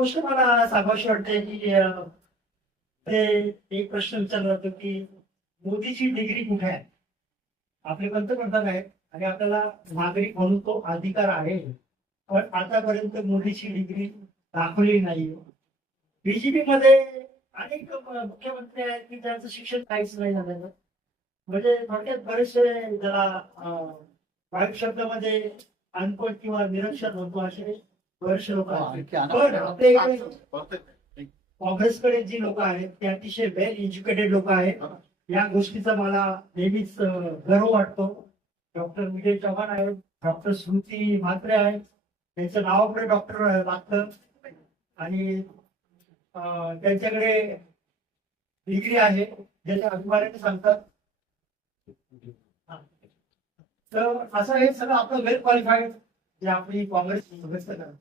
गोष्ट मला सांगावीशी वाटते की ते एक प्रश्न विचारला जातो की मोदीची डिग्री कुठे आहे. आपले पंतप्रधान आहेत आणि आपल्याला नागरिक म्हणून तो अधिकार आहे, पण आतापर्यंत मोदीची डिग्री दाखवली नाही. बीजेपी मध्ये अनेक मुख्यमंत्री आहेत की त्यांचं शिक्षण काहीच नाही झालेलं. म्हणजे थोडक्यात बरेचसे ज्याला वाईट शब्दामध्ये अनपढ किंवा निरक्षर म्हणतो असे बरेचसे लोक आहेत. पण आपल्या इकडे काँग्रेसकडे जी लोक आहेत ते अतिशय वेल एज्युकेटेड लोक आहेत. या गोष्टीचा मला नेहमीच गर्व वाटतो. डॉक्टर विजय चव्हाण आहेत, डॉक्टर स्मृती म्हात्रे आहेत, त्यांचं नावाकडे डॉक्टर लागतं आणि त्यांच्याकडे डिग्री आहे ज्याच्या अभिमानाने सांगतात. तर असं हे सगळं आपलं वेल क्वालिफाईड जे आपली काँग्रेस सदस्य करतात.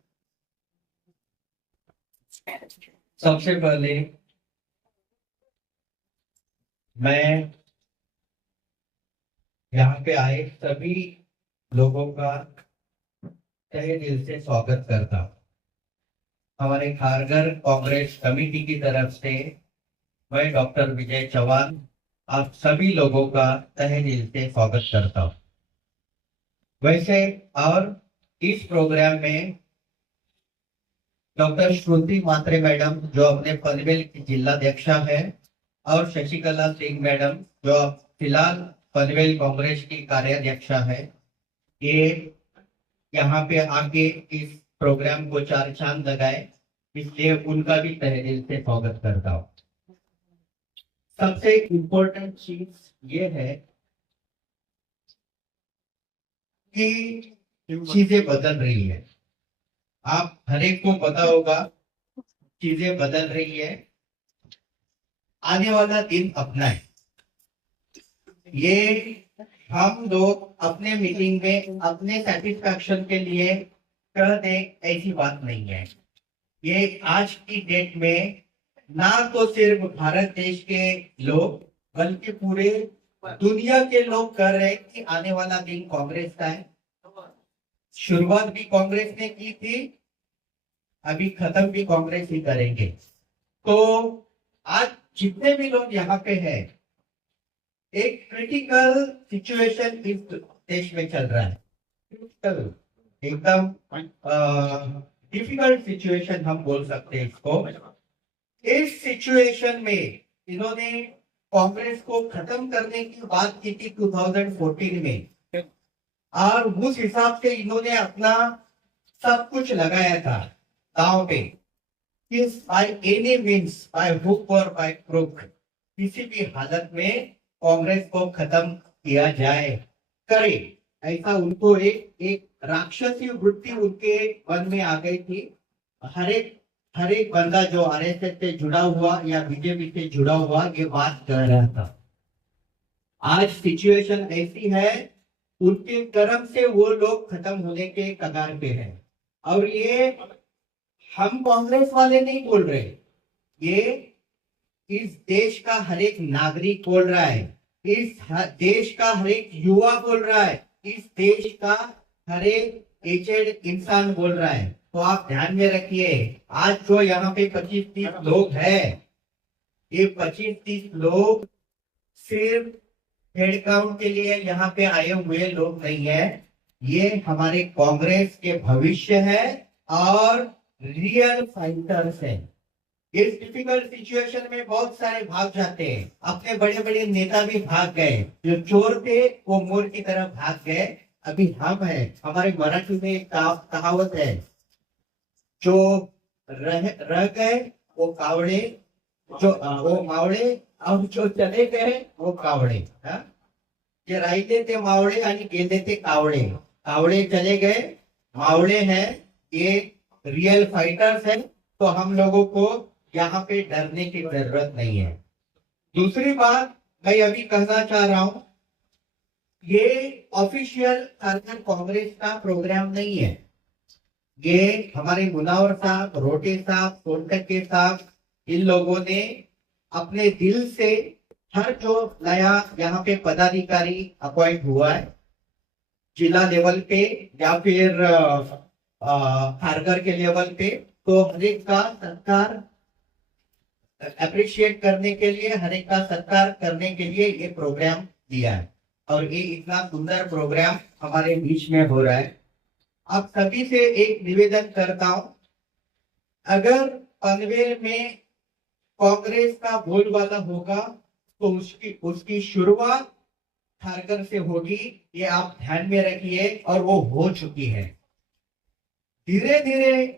सबसे पहले मैं यहाँ पे आए सभी लोगों का तहे दिल से स्वागत करता हूँ। हमारे खारघर कांग्रेस कमेटी की तरफ से मैं डॉक्टर विजय चौहान आप सभी लोगों का तहे दिल से स्वागत करता हूँ। वैसे और इस प्रोग्राम में डॉक्टर श्रुति म्हात्रे मैडम जो अपने पनवेल की जिलाध्यक्षा है और शशिकला सिंह मैडम जो फिलहाल पनवेल कांग्रेस की कार्याध्यक्षा है, ये यहाँ पे आके इस प्रोग्राम को चार चांद लगाए, इसलिए उनका भी तहे दिल से स्वागत करता हूँ। सबसे इम्पोर्टेंट चीज ये है कि चीजें बदल रही है। आप हर एक को पता होगा चीजें बदल रही है, आने वाला दिन अपना है। ये हम लोग अपने मीटिंग में अपने सेटिस्फैक्शन के लिए कह दें ऐसी बात नहीं है। ये आज की डेट में ना तो सिर्फ भारत देश के लोग बल्कि पूरे दुनिया के लोग कह रहे हैं कि आने वाला दिन कांग्रेस का है। शुरुआत भी कांग्रेस ने की थी, अभी खत्म भी कांग्रेस ही करेंगे। तो आज जितने भी लोग यहाँ पे हैं, एक क्रिटिकल सिचुएशन इस देश में चल रहा है। एकदम डिफिकल्ट सिचुएशन हम बोल सकते हैं इसको। इस सिचुएशन में इन्होंने कांग्रेस को खत्म करने की बात की थी 2014 में, और उस हिसाब से इन्होंने अपना सब कुछ लगाया था दांव पे कि by any means, by hook और बाय क्रुक, किसी भी हालत में कांग्रेस को खत्म किया जाए, करे, ऐसा उनको एक राक्षसी वृत्ति उनके मन में आ गई थी। हर एक बंदा जो आरएसएस से जुड़ा हुआ या बीजेपी से जुड़ा हुआ ये बात कर रहा था। आज सिचुएशन ऐसी है, उनके कर्म से वो लोग खत्म होने के कगार पे हैं। और ये हम कांग्रेस वाले नहीं बोल रहे, ये इस देश का हर एक नागरिक बोल रहा है, इस देश का हर एक युवा बोल रहा है, इस देश का हर एक एजेड इंसान बोल रहा है। तो आप ध्यान में रखिए, आज जो यहाँ पे 25-30 लोग हैं, ये 25-30 लोग सिर्फ हेड काउंट के लिए यहाँ पे आए हुए लोग नहीं है, ये हमारे कांग्रेस के भविष्य है और रियल फाइटर्स हैं। इस डिफिकल्ट सिचुएशन में बहुत सारे भाग जाते हैं, अपने बड़े बड़े नेता भी भाग गए, जो चोर थे वो मोर की तरह भाग गए। अभी हम हैं, हमारे मराठी में एक कहावत है, जो रह गए वो कावड़े, जो वो मावळे और जो चले गए वो कावड़े। जे राहिले ते मावळे आणि गेले ते कावड़े। कावड़े चले गए, मावळे हैं, ये रियल फाइटर्स हैं। तो हम लोगों को यहाँ पे डरने की जरूरत नहीं है। दूसरी बात मैं अभी कहना चाह रहा हूं, ये ऑफिशियल खारघर कांग्रेस का प्रोग्राम नहीं है। ये हमारे मुनावर साहब, रोटे साहब, सोनटके साहब, इन लोगों ने अपने दिल से हर जो नया यहाँ पे पदाधिकारी अपॉइंट हुआ है, जिला लेवल पे या फिर खारघर के लेवल पे, तो हर एक का सत्कार अप्रिशिएट करने के लिए, हर एक का सत्कार करने के लिए ये प्रोग्राम दिया है और ये इतना सुंदर प्रोग्राम हमारे बीच में हो रहा है। आप सभी से एक निवेदन करता हूं, अगर पनवेल में कांग्रेस का बोलबाला होगा तो उसकी उसकी शुरुआत खारकर से होगी, ये आप ध्यान में रखिए और वो हो चुकी है। धीरे धीरे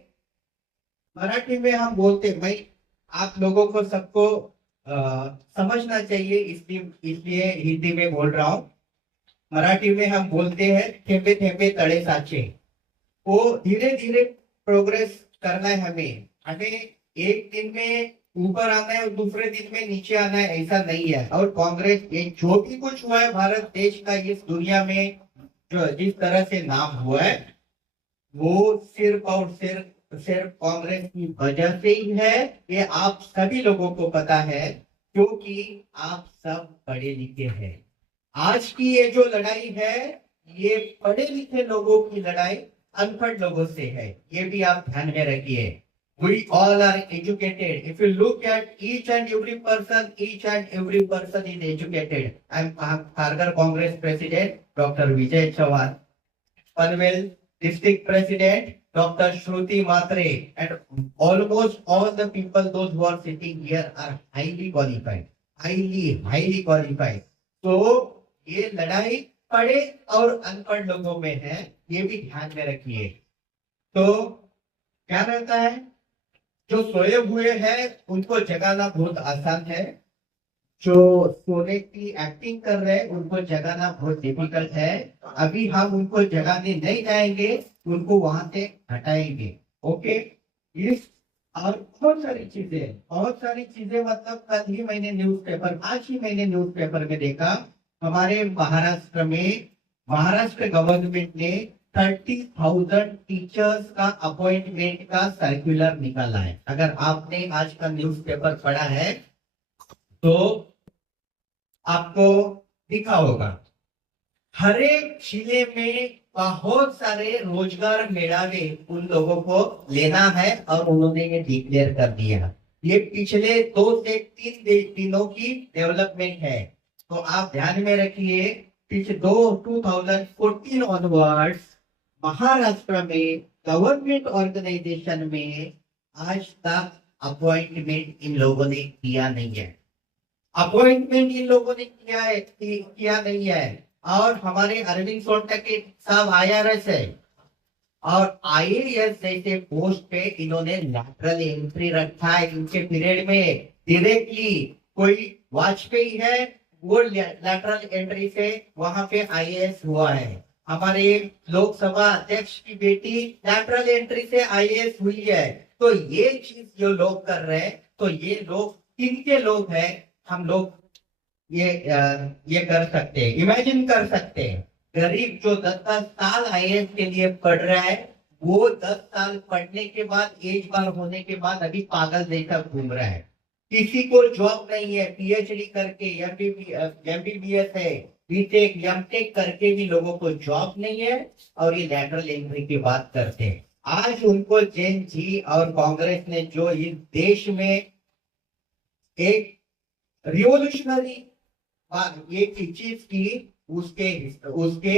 मराठी में हम बोलते, भाई आप लोगों को सबको समझना चाहिए, इसलिए हिंदी में बोल रहा हूं। मराठी में हम बोलते हैं थेंबे थेंबे तड़े साचे। वो धीरे धीरे प्रोग्रेस करना है हमें। हमें एक दिन में ऊपर आना है और दूसरे दिन में नीचे आना है, ऐसा नहीं है। और कांग्रेस ये जो भी कुछ हुआ है भारत देश का इस दुनिया में, जो जिस तरह से नाम हुआ है, वो सिर्फ और सिर्फ कांग्रेस की वजह से ही है। ये आप सभी लोगों को पता है, क्योंकि आप सब पढ़े लिखे हैं। आज की ये जो लड़ाई है, ये पढ़े लिखे लोगों की लड़ाई अनपढ़ लोगों से है, ये भी आप ध्यान में रखिए। We all are educated. If you look at each and every person is educated. I'm Kharghar Congress President Dr. Vijay Chauhan, Panvel District President Dr. Shruti Matre, and almost all the people, those who are sitting here, are highly qualified, highly qualified. So ये लड़ाई पढ़े और अनपढ़ लोगों में है, ये भी ध्यान में रखिए। तो क्या रहता है, जो सोए हुए हैं उनको जगाना बहुत आसान है, जो सोने की एक्टिंग कर रहे हैं उनको जगाना बहुत डिफिकल्ट है। अभी हम उनको जगाने नहीं जाएंगे, उनको वहां से हटाएंगे। ओके, इस और बहुत सारी चीजें मतलब कल ही मैंने न्यूज़पेपर, आज ही मैंने न्यूज़पेपर में देखा, हमारे महाराष्ट्र गवर्नमेंट ने 30,000 टीचर्स का अपॉइंटमेंट का सर्कुलर निकाला है। अगर आपने आज का न्यूज़पेपर पढ़ा है तो आपको दिखा होगा। हर एक जिले में बहुत सारे रोजगार मेड़ावे उन लोगों को लेना है और उन्होंने ये डिक्लेयर कर दिया। ये पिछले 2 से 3 दिनों की डेवलपमेंट है, तो आप ध्यान में रखिए। पिछले 2014 ऑनवर्ड्स महाराष्ट्र में गवर्नमेंट ऑर्गेनाइजेशन में आज तक अपॉइंटमेंट इन लोगों ने किया नहीं है। अपॉइंटमेंट इन लोगों ने किया नहीं है। और हमारे अरविंद सोनटके साहब IRS है और IAS जैसे पोस्ट पे इन्होंने लैटरल एंट्री रखा है। इनके पीरियड में डायरेक्टली कोई वाजपेयी है, वो लैटरल एंट्री से वहां पे IAS हुआ है। हमारे लोकसभा अध्यक्ष की बेटी लैटरल एंट्री से IAS हुई है। तो ये चीज जो लोग कर रहे हैं, तो ये लोग किनके लोग हैं, हम लोग ये कर सकते हैं, इमेजिन कर सकते हैं। गरीब जो 10 साल IAS के लिए पढ़ रहा है, वो 10 साल पढ़ने के बाद, एज बार होने के बाद अभी पागल जैसा घूम रहा है। किसी को जॉब नहीं है, PhD करके MBBS है, BTech MTech करके भी लोगों को जॉब नहीं है और ये लैटरल एंट्री की बात करते हैं। आज उनको जैन जी और कांग्रेस ने जो इस देश में एक रिवोल्यूशनरी ये चीज की, उसके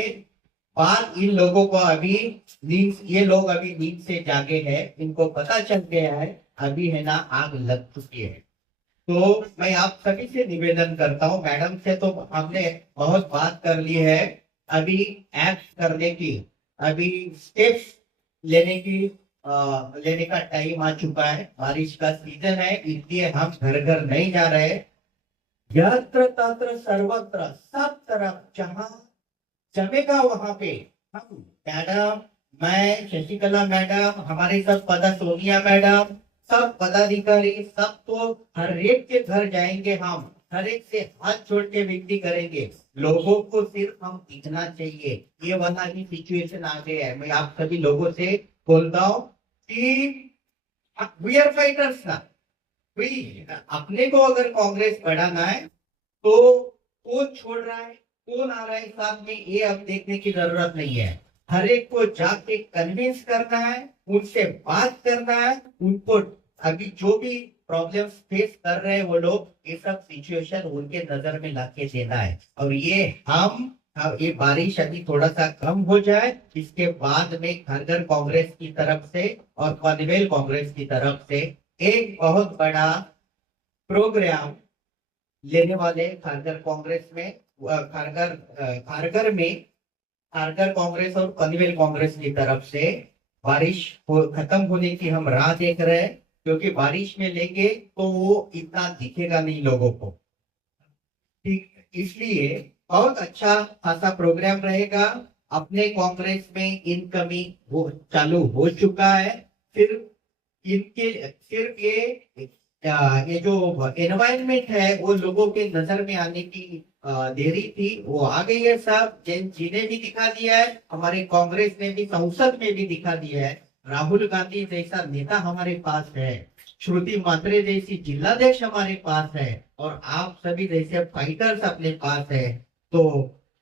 बाद इन लोगों को अभी ये लोग अभी नींद से जागे हैं, इनको पता चल गया है अभी है ना आग लग चुकी है। तो मैं आप सभी से निवेदन करता हूं, मैडम से तो हमने बहुत बात कर ली है, अभी एक्ट करने की, अभी स्टेप्स लेने का टाइम आ चुका है। बारिश का सीजन है, इसलिए हम घर घर नहीं जा रहे। यत्र तत्र सर्वत्र, सब तरफ जहां जमेगा वहां पे हम, मैडम, मैं, शशिकला मैडम, हमारे सब सोनिया मैडम, सब पदाधिकारी, सब तो हर एक के घर जाएंगे, हम हर एक से हाथ जोड़ के विनती करेंगे। लोगों को सिर्फ हम दिखना चाहिए, ये वाला ही सिचुएशन आ गया है। मैं आप सभी लोगों से बोलता हूँ कि वी आर फाइटर्स ना, अपने को अगर कांग्रेस बढ़ाना है तो कौन छोड़ रहा है, कौन आ रहा है साथ में, ये अब देखने की जरूरत नहीं है। हर एक को जाके कन्विंस करना है, उनसे बात करना है, उनको अभी जो भी प्रॉब्लम्स फेस कर रहे हैं वो लोग, ये सब सिचुएशन उनके नजर में लाके देना है। और ये बारिश अभी थोड़ा सा कम हो जाए, इसके बाद में घर घर कांग्रेस की तरफ से और पनवेल कांग्रेस की तरफ से एक बहुत बड़ा प्रोग्राम लेने वाले खारगर कांग्रेस में, खारगर में खारगर कांग्रेस और पनवेल कांग्रेस की तरफ से खत्म होने की हम राह देख रहे हैं, क्योंकि बारिश में लेंगे तो वो इतना दिखेगा नहीं लोगों को। ठीक, इसलिए बहुत अच्छा खासा प्रोग्राम रहेगा। अपने कांग्रेस में इनकमिंग वो चालू हो चुका है। फिर सिर्फ ये जो एनवायरनमेंट है वो लोगों के नजर में आने की देरी थी, वो आ गई है साहब। जैन जी ने भी दिखा दिया है, हमारे कांग्रेस ने भी संसद में भी दिखा दिया है। राहुल गांधी जैसा नेता हमारे पास है, श्रुति मात्रे जैसी जिलाध्यक्ष हमारे पास है, और आप सभी जैसे फाइटर्स अपने पास है। तो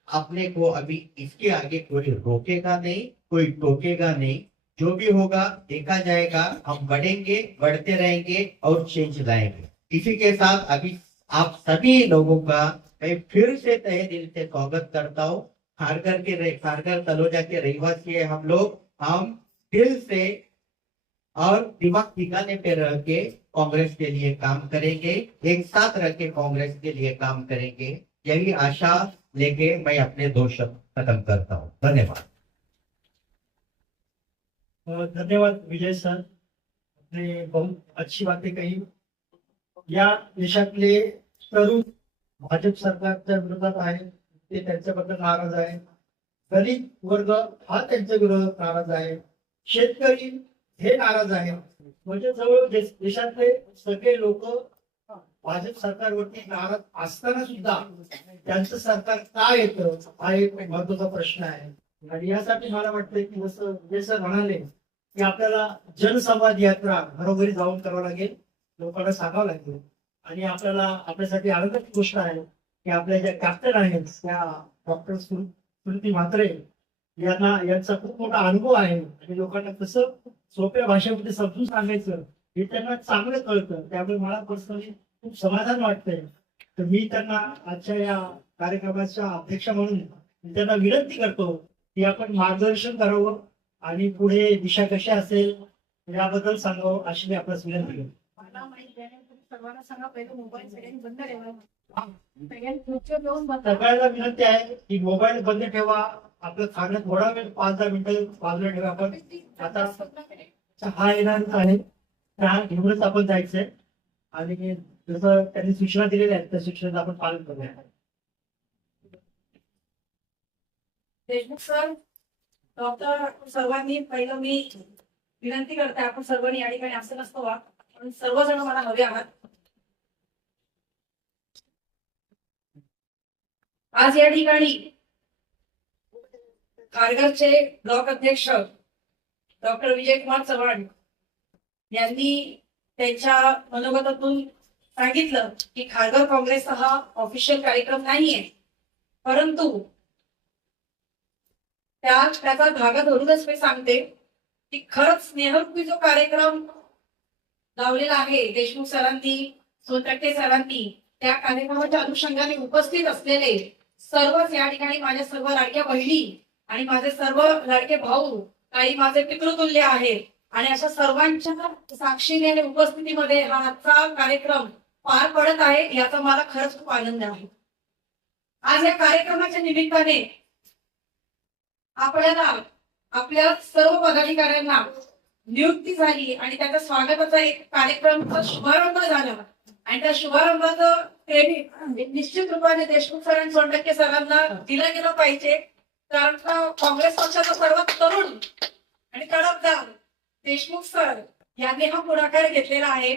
अपने को अभी इसके आगे कोई रोकेगा नहीं, कोई टोकेगा नहीं। जो भी होगा देखा जाएगा, हम बढ़ेंगे, बढ़ते रहेंगे और चेंज लाएंगे। इसी के साथ अभी आप सभी लोगों का मैं फिर से तहे दिल से स्वागत करता हूँ। खारगर तलोजा के रहवासी है हम लोग। हम दिल से और दिमाग ठिकाने पे रह के कांग्रेस के लिए काम करेंगे, एक साथ रह के कांग्रेस के लिए काम करेंगे। यही आशा लेके मैं अपने 2 शब्द खत्म करता हूँ। धन्यवाद। धन्यवाद विजय सर, आपने बहुत अच्छी बातें कही। या देशातले तरुण भाजप सरकारच्या विरोधात आहे, ते त्यांच्याबद्दल नाराज आहे. दलित वर्ग हा त्यांच्या विरोधात नाराज आहे. शेतकरी हे नाराज आहे. म्हणजे जवळ देशातले सगळे लोक भाजप सरकारवरती नाराज असताना सुद्धा त्यांचं सरकार का येतं हा एक महत्वाचा प्रश्न आहे. आणि यासाठी मला वाटतं की जसं विजय सर म्हणाले की आपल्याला जनसंवाद यात्रा घरोघरी जाऊन करावं लागेल, लोकांना सांगावं लागेल. आणि आपल्याला आपल्यासाठी आनंदाची गोष्ट आहे की आपल्या ज्या कॅप्टन आहेत त्या डॉक्टर स्मृती म्हात्रे यांचा खूप मोठा अनुभव आहे आणि लोकांना कसं सोप्या भाषेमध्ये समजून सांगायचं हे त्यांना चांगलं कळतं. त्यामुळे मला पर्सनली खूप समाधान वाटतंय. तर मी त्यांना आजच्या या कार्यक्रमाच्या अध्यक्ष म्हणून त्यांना विनंती करतो की आपण मार्गदर्शन करावं आणि पुढे दिशा कशी असेल याबद्दल सांगावं अशी मी आपल्यास विनंती करतो. सर्वांना सांगा पहिलं मोबाईल सगळ्यांनी बंद ठेवा. सगळ्यांना विनंती आहे की मोबाईल बंद ठेवा. आपलं खाणं थोडा वेळ 5-10 मिनिटं बाजूला ठेवा. आपण आता चहा येणारच आहे, चहा घेऊनच आपण जायचंय आणि जसं त्यांनी सूचना दिलेल्या आहेत त्या सूचनेचं आपण पालन करूया. देशमुख सर, डॉक्टर सर्वांनी पहिलं मी विनंती करते, आपण सर्वांनी या ठिकाणी असं नसतो वा, पण सर्वजण मला हवे आहात. आज या ठिकाणी खारघरचे ब्लॉक अध्यक्ष डॉक्टर विजयकुमार चव्हाण यांनी त्यांच्या मनोगतातून सांगितलं की खारघर काँग्रेसचा हा ऑफिशियल कार्यक्रम नाहीये, परंतु त्याचा धागा धरूनच मी सांगते की खरंच स्नेहरूपी जो कार्यक्रम लावलेला आहे देशमुख सरांनी, सोनटक्के सरांनी, त्या कार्यक्रमाच्या अनुषंगाने उपस्थित असलेले सर्वच या ठिकाणी माझ्या सर्व लाडक्या बहिणी आणि माझे सर्व लाडके भाऊ, काही माझे पितृतुल्य आहेत आणि अशा सर्वांच्या साक्षीने आणि उपस्थितीमध्ये हा आजचा कार्यक्रम पार पडत आहे याचा मला खरंच खूप आनंद आहे. आज या कार्यक्रमाच्या निमित्ताने आपल्याला आपल्या सर्व पदाधिकाऱ्यांना नियुक्ती झाली आणि त्याच्या स्वागताचा एक कार्यक्रमचा शुभारंभ झाला आणि त्या शुभारंभाचं क्रेडिट निश्चित रूपाने देशमुख सर आणि सोनटक्के सरांना दिलं गेलं पाहिजे. कारण काँग्रेस पक्षाचा सर्वात तरुण आणि तडफदार देशमुख सर यांनी हा पुढाकार घेतलेला आहे.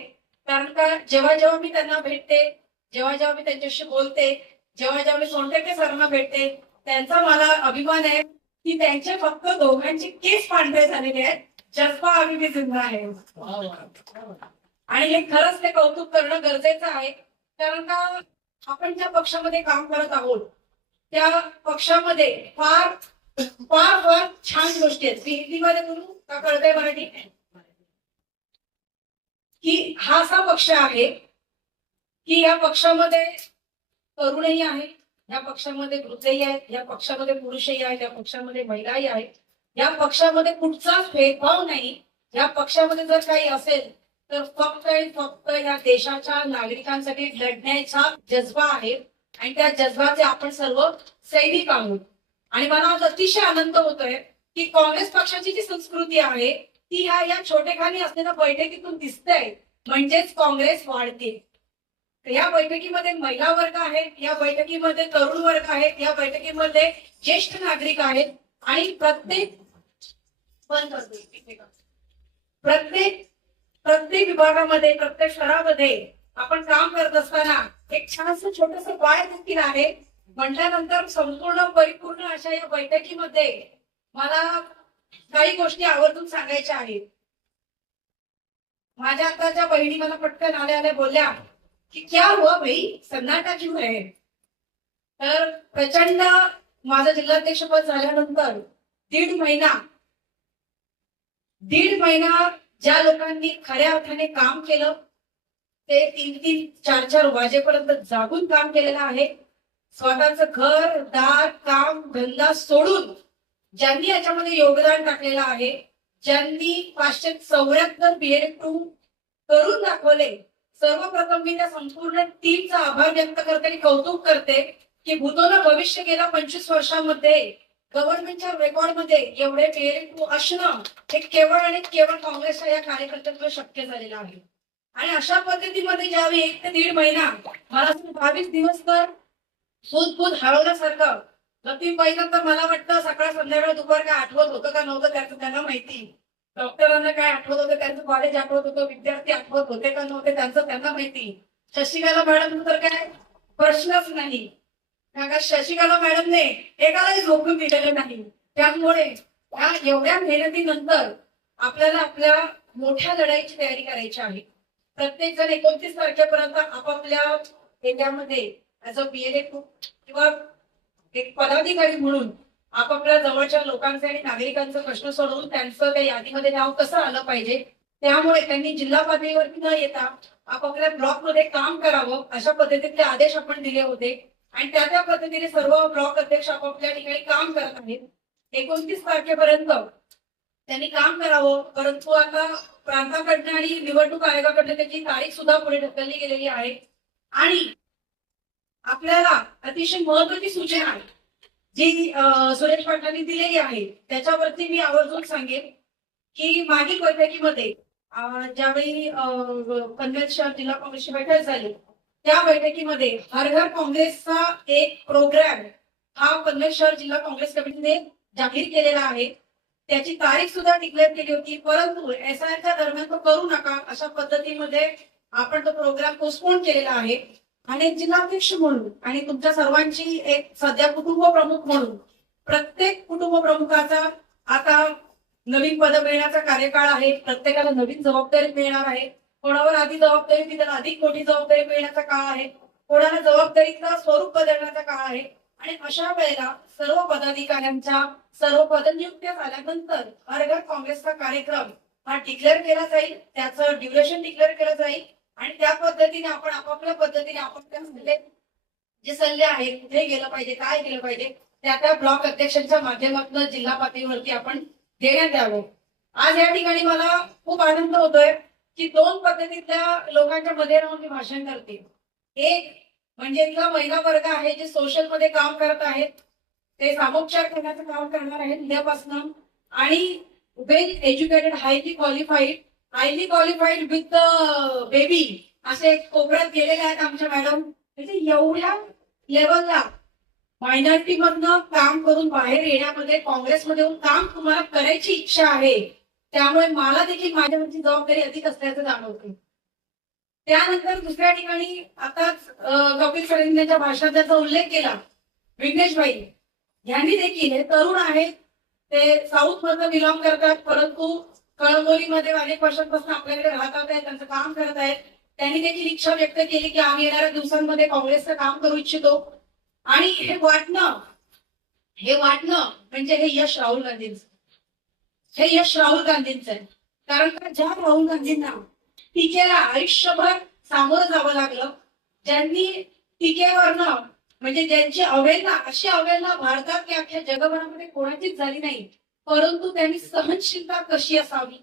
कारण का जेव्हा जेव्हा मी त्यांना भेटते, जेव्हा जेव्हा मी त्यांच्याशी बोलते, जेव्हा जेव्हा मी सोनटक्के सरांना भेटते, त्यांचा मला अभिमान आहे की त्यांचे फक्त दोघांचे केस पांढरे झालेले आहेत, जज्बा अभी भी जिंदा आहे. आणि हे खरंच ते कौतुक करणं गरजेचं आहे. कारण का आपण ज्या पक्षामध्ये काम करत आहोत त्या पक्षामध्ये फार फार फार छान गोष्टी आहेत. मी हिंदीमध्ये बोलू का कळतंय मराठी? की हा असा पक्ष आहे की या पक्षामध्ये तरुणही आहे, या पक्षामध्ये वृद्धही आहेत, या पक्षामध्ये पुरुषही आहेत, या पक्षामध्ये महिलाही आहेत, या पक्षामध्ये कुठचाच भेदभाव नाही. या पक्षामध्ये जर काही असेल तर फक्त आणि फक्त या देशाच्या नागरिकांसाठी लढण्याचा जज्बा आहे आणि त्या जज्बाचे आपण सर्व सैनिक आहोत. आणि मला आज अतिशय आनंद होतोय की काँग्रेस पक्षाची जी संस्कृती आहे ती या छोटेखानी असलेल्या बैठकीतून दिसते, म्हणजेच काँग्रेस वाढते. या बैठकीमध्ये महिला वर्ग आहेत, या बैठकीमध्ये तरुण वर्ग आहेत, या बैठकीमध्ये ज्येष्ठ नागरिक आहेत आणि प्रत्येक प्रत्येक विभागामध्ये, प्रत्येक शहरामध्ये आपण काम करत असताना एक छानसं छोटस बाळ देखील आहे. म्हटल्यानंतर संपूर्ण परिपूर्ण अशा या बैठकीमध्ये मला काही गोष्टी आवर्जून सांगायच्या आहेत. माझ्या आताच्या बहिणी मला पटकन आल्या बोलल्या की क्या हुआ भाई, सन्नाटा क्यों है? तर प्रचंड माझं जिल्हाध्यक्षपद झाल्यानंतर दीड महिना ज्या लोकांनी खऱ्या अर्थाने काम केलं ते 3-3, 4-4 वाजेपर्यंत जागून काम केलेलं आहे. स्वतःचं घर दार काम धंदा सोडून ज्यांनी याच्यामध्ये योगदान टाकलेलं आहे, ज्यांनी 574 BLE-2 करून दाखवले, सर्वप्रथम मी त्या संपूर्ण टीमचा आभार व्यक्त करते आणि कौतुक करते की भूतोनं भविष्य गेल्या 25 वर्षांमध्ये गव्हर्नमेंटच्या रेकॉर्डमध्ये एवढे BLE-2 असणं हे केवळ आणि केवळ काँग्रेसच्या या कार्यकर्त्यांमुळे शक्य झालेलं आहे. आणि अशा पद्धतीमध्ये ज्यावेळी 1 ते 1.5 महिना मला 22 दिवस तर सूदबूद हरवल्यासारखं, लतीफबाईंना तर मला वाटतं सकाळ संध्याकाळ दुपार काय आठवत होतं का नव्हतं त्याचं त्यांना माहिती. डॉक्टरांना काय आठवत होतं, त्यांचं कॉलेज आठवत होतं, विद्यार्थी आठवत होते का नव्हते त्यांचं त्यांना माहिती. शशिकला मॅडम तर काय प्रश्नच नाही, कारण शशिकला मॅडमने एकालाही झोपून दिलेलं नाही. त्यामुळे या एवढ्या मेहनतीनंतर आपल्याला आपल्या मोठ्या लढाईची तयारी करायची आहे. प्रत्येक जण 29 तारखेपर्यंत आपापल्या एरियामध्ये ऍज अ BLE-2 किंवा एक पदाधिकारी म्हणून आपापल्या जवळच्या लोकांचे आणि नागरिकांचे प्रश्न सोडवून त्यांचं त्या यादीमध्ये नाव कसं आलं पाहिजे, त्यामुळे त्यांनी जिल्हा पातळीवरती न येता आपापल्या ब्लॉकमध्ये काम करावं अशा पद्धतीचे आदेश आपण दिले होते. आणि त्या पद्धतीने सर्व ब्लॉक अध्यक्ष आपापल्या ठिकाणी काम करत आहेत. 29 तारखेपर्यंत त्यांनी काम करावं, परंतु आता प्रांताकडनं आणि निवडणूक आयोगाकडनं त्याची तारीख सुद्धा पुढे ढकलली गेलेली आहे. आणि आपल्याला अतिशय महत्वाची सूचना आहे जी सुरेश पाटलांनी दिलेली आहे, त्याच्यावरती मी आवर्जून सांगेन की मागील बैठकीमध्ये ज्यावेळी कन्व्हेन्शन जिल्हा काँग्रेसची बैठक झाली त्या बैठकीमध्ये हर घर काँग्रेसचा एक प्रोग्राम हा कन्व्हेन्शन जिल्हा काँग्रेस कमिटीने जाहीर केलेला आहे. त्याची तारीख सुद्धा डिक्लेअर केली होती, परंतु SIRच्या दरम्यान तो करू नका अशा पद्धतीमध्ये आपण तो प्रोग्राम पोस्टपोन केलेला आहे. आणि जिल्हाध्यक्ष म्हणून आणि तुमच्या सर्वांची एक सध्या कुटुंब प्रमुख म्हणून प्रत्येक कुटुंब प्रमुखाचा आता नवीन पद मिळण्याचा कार्यकाळ आहे. प्रत्येकाला नवीन जबाबदारी मिळणार आहे. कोणावर आधी जबाबदारी होती त्याला अधिक मोठी जबाबदारी मिळण्याचा काळ आहे, कोणाला जबाबदारीचं स्वरूप बदलण्याचा काळ आहे. आणि अशा वेळेला सर्व पदाधिकाऱ्यांच्या सर्व पदनियुक्त्या झाल्यानंतर हर घर काँग्रेसचा कार्यक्रम हा डिक्लेअर केला जाईल, त्याचं ड्युरेशन डिक्लेअर केलं जाईल आणि त्या पद्धतीने आपण आपापल्या पद्धतीने आपापल्या जे सल्ले आहेत कुठे गेलं पाहिजे, काय केलं पाहिजे, त्या ब्लॉक अध्यक्षांच्या माध्यमातून जिल्हा पातळीवरती आपण देण्यात यावं. आज या ठिकाणी मला खूप आनंद होतोय की 2 पद्धतीतल्या लोकांच्या मध्ये राहून मी भाषण करते. एक म्हणजे इथला महिला वर्ग आहे जे सोशल मध्ये काम करत आहेत, ते सामोपचार करण्याचं काम करणार आहेत उद्यापासून. आणि well educated, highly qualified with baby असे कोपऱ्यात गेलेले आहेत आमच्या मॅडम. म्हणजे एवढ्या लेवलला मायनॉरिटी मधनं काम करून बाहेर येण्यामध्ये काँग्रेसमध्ये येऊन काम तुम्हाला करायची इच्छा आहे, त्यामुळे मला देखील माझ्यावरची जबाबदारी अधिक असल्याचं जाणवते. त्यानंतर दुसऱ्या ठिकाणी आताच कपिल सरेंच्या भाषणात त्याचा उल्लेख केला विघ्नेशभाई यांनी देखील, हे तरुण आहेत, ते साऊथ मधनं बिलॉंग करतात, परंतु कळंबोलीमध्ये अनेक वर्षांपासून आपल्याकडे राहतात आहेत, त्यांचं काम करत आहेत. त्यांनी देखील इच्छा व्यक्त केली की आम्ही येणाऱ्या दिवसांमध्ये काँग्रेसचं काम करू इच्छितो. आणि हे वाटणं हे वाटणं म्हणजे हे यश राहुल गांधींचं, हे यश राहुल गांधींचं आहे. कारण का ज्या राहुल गांधींना टीकेला आयुष्यभर सामोरं जावं लागलं, ज्यांनी टीकेवरनं म्हणजे ज्यांची अवहेलना, अशी अवहेलना भारतात की अख्ख्या जगभरामध्ये कोणाचीच झाली नाही, परंतु त्यांनी सहनशीलता कशी असावी,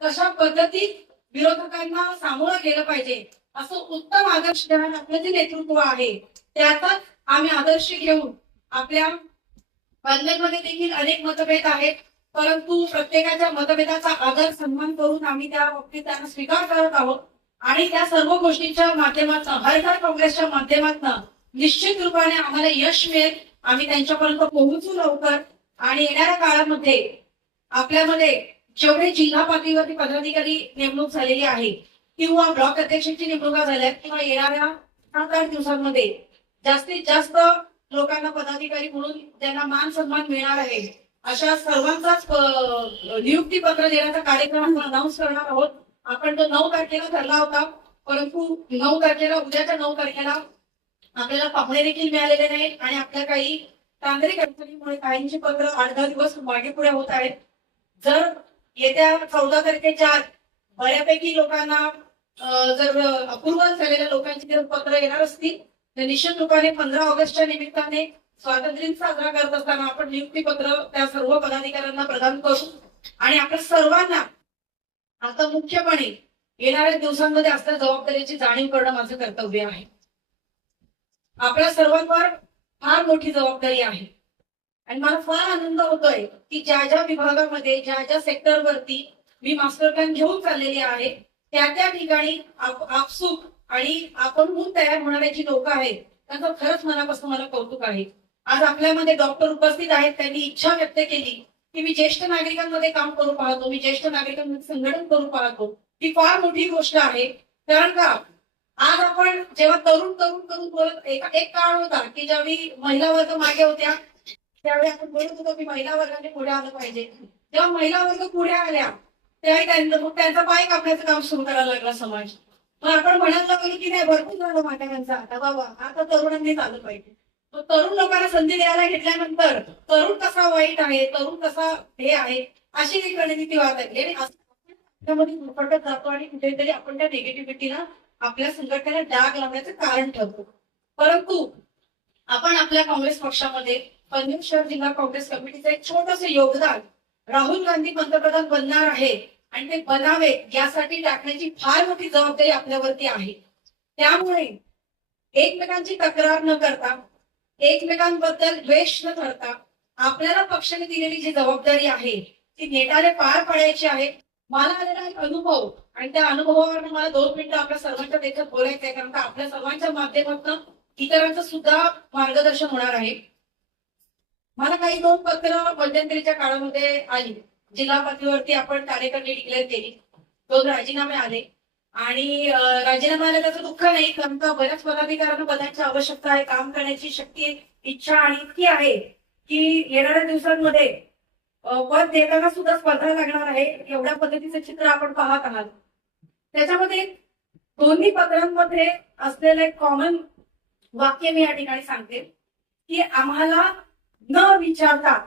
कशा पद्धतीत विरोधकांना सामोरं गेलं पाहिजे, असं उत्तम आदर्श देणारं आपलं जे नेतृत्व आहे, त्याचाच आम्ही आदर्श घेऊन आपल्या पालघरमध्ये देखील अनेक मतभेद आहेत, परंतु प्रत्येकाच्या मतभेदाचा आदर सन्मान करून आम्ही त्या बाबतीत त्यांना स्वीकार करत आहोत. आणि त्या सर्व गोष्टींच्या माध्यमातून हर घर काँग्रेसच्या माध्यमातून निश्चित रूपाने आम्हाला यश मिळेल. आम्ही त्यांच्यापर्यंत पोहोचू लवकर. आणि येणाऱ्या काळामध्ये आपल्यामध्ये जेवढे जिल्हा पातळीवरती पदाधिकारी नेमणूक झालेली आहे किंवा ब्लॉक अध्यक्षांची नेमणुका झाल्या किंवा येणाऱ्या 7-8 दिवसांमध्ये जास्तीत जास्त लोकांना पदाधिकारी म्हणून त्यांना मान सन्मान मिळणार आहे, अशा सर्वांचाच नियुक्ती पत्र देण्याचा कार्यक्रम आपण अनाऊन्स करणार आहोत. आपण तो 9 तारखेला ठरला होता, परंतु 9 तारखेला, उद्याच्या 9 तारखेला आपल्याला पाहुणे देखील मिळालेले नाहीत आणि आपल्या काही तांत्रिक अडचणीमुळे काहींची पत्र 8-10 दिवस मागे पुढे होत आहेत. जर येत्या 14 तारखेच्या आत बऱ्यापैकी लोकांना जर अप्रुव्हल झालेल्या लोकांची जर पत्र येणार असतील तर निश्चित रूपाने 15 ऑगस्टच्या निमित्ताने स्वातंत्र्य दिन साजरा करत असताना आपण नियुक्ती पत्र त्या सर्व पदाधिकाऱ्यांना प्रदान करू. आणि आपल्या सर्वांना आता मुख्यपणे येणाऱ्या दिवसांमध्ये असल्या जबाबदारीची जाणीव करणं माझं कर्तव्य आहे. आपल्या सर्वांवर फार मोठी जबाबदारी आहे आणि मला फार आनंद होतोय की ज्या ज्या विभागामध्ये, ज्या ज्या सेक्टरवरती मी मास्टर प्लॅन घेऊन चाललेली आहे, त्या त्या ठिकाणी आपसूक आणि आपणहून तयार होणारे जी लोक आहेत त्यांचं खरंच मनापासून मला कौतुक आहे. आज आपल्यामध्ये डॉक्टर उपस्थित आहेत, त्यांनी इच्छा व्यक्त केली की मी ज्येष्ठ नागरिकांमध्ये काम करू पाहतो, मी ज्येष्ठ नागरिकांमध्ये संघटन करू पाहतो. ही फार मोठी गोष्ट आहे. कारण का आज आपण जेव्हा तरुण तरुण करून बोलत, एक काळ होता की ज्यावेळी महिला वर्ग मागे होत्या त्यावेळी आपण बोलत होतो की महिला वर्गाने पुढे आलं पाहिजे. जेव्हा महिला वर्ग पुढे आल्या त्यावेळी त्यांचा पाय कापण्याचं काम सुरू करायला लागला समाज. मग आपण म्हणायला लागलो की नाही, भरपूर झालं म्हाताऱ्यांचा, आता बाबा आता तरुणांनीच आलं पाहिजे. मग तरुण लोकांना संधी द्यायला घेतल्यानंतर तरुण कसा वाईट आहे, तरुण कसा हे आहे, अशी एक रणनीती वाद लागली आणि त्यामध्ये फुटत जातो आणि कुठेतरी आपण त्या निगेटिव्हिटीला आपल्या संघटनेला डाग लावण्याचं कारण ठरतो. परंतु आपण आपल्या काँग्रेस पक्षामध्ये पनवेल शहर जिल्हा काँग्रेस कमिटीचं एक छोटंसं योगदान राहुल गांधी पंतप्रधान बनणार आहे आणि ते बनावे यासाठी टाकण्याची फार मोठी जबाबदारी आपल्यावरती आहे. त्यामुळे एकमेकांची तक्रार न करता, एकमेकांबद्दल द्वेष न करता आपल्याला पक्षाने दिलेली जी जबाबदारी आहे ती नेटाने पार पाडायची आहे. मला आलेला एक अनुभव आणि त्या अनुभवावर मला 2 मिनिटं आपल्या सर्वांच्या देखत बोलायचं आहे, कारण का आपल्या सर्वांच्या माध्यमातून इतरांचं सुद्धा मार्गदर्शन होणार आहे. मला काही 2 पत्र मध्यंतरीच्या काळामध्ये आली. जिल्हा पातळीवरती आपण कार्यकर्ते डिक्लेअर केली, 2 राजीनामे आले आणि राजीनामे आले त्याचं दुःख नाही, कारण का बऱ्याच पदाधिकाऱ्यांना पदांची आवश्यकता आहे, काम करण्याची शक्ती, इच्छा आणि इतकी आहे की येणाऱ्या दिवसांमध्ये पद देताना सुद्धा स्पर्धा लागणार आहे. एवढ्या पद्धतीचं चित्र आपण पाहत आहात. त्याच्यामध्ये दोन्ही पत्रांमध्ये असलेलं एक कॉमन वाक्य मी या ठिकाणी सांगते की आम्हाला न विचारता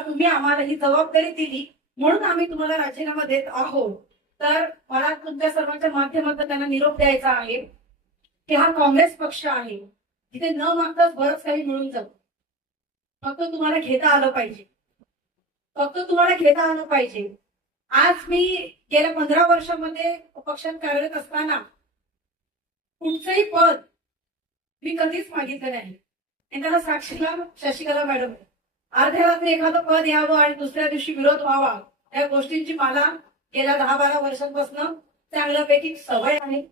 तुम्ही आम्हाला ही जबाबदारी दिली म्हणून आम्ही तुम्हाला राजीनामा देत आहोत. तर मला तुमच्या सर्वांच्या माध्यमातून त्यांना निरोप द्यायचा आहे की हा काँग्रेस पक्ष आहे जिथे न मागताच बरंच काही मिळून जातं. फक्त तुम्हाला घेता आलं पाहिजे. आज मी गेल्या 15 वर्षामध्ये पक्षात कार्यरत असताना कुठचंही पद मी कधीच मागितलं नाही. आणि त्याला साक्षीला शशिकला मॅडम, अर्ध्या रात्री एखादं पद यावं आणि दुसऱ्या दिवशी विरोध व्हावा, या गोष्टींची मला गेल्या 10-12 वर्षांपासून चांगल्यापैकी सवय आहे.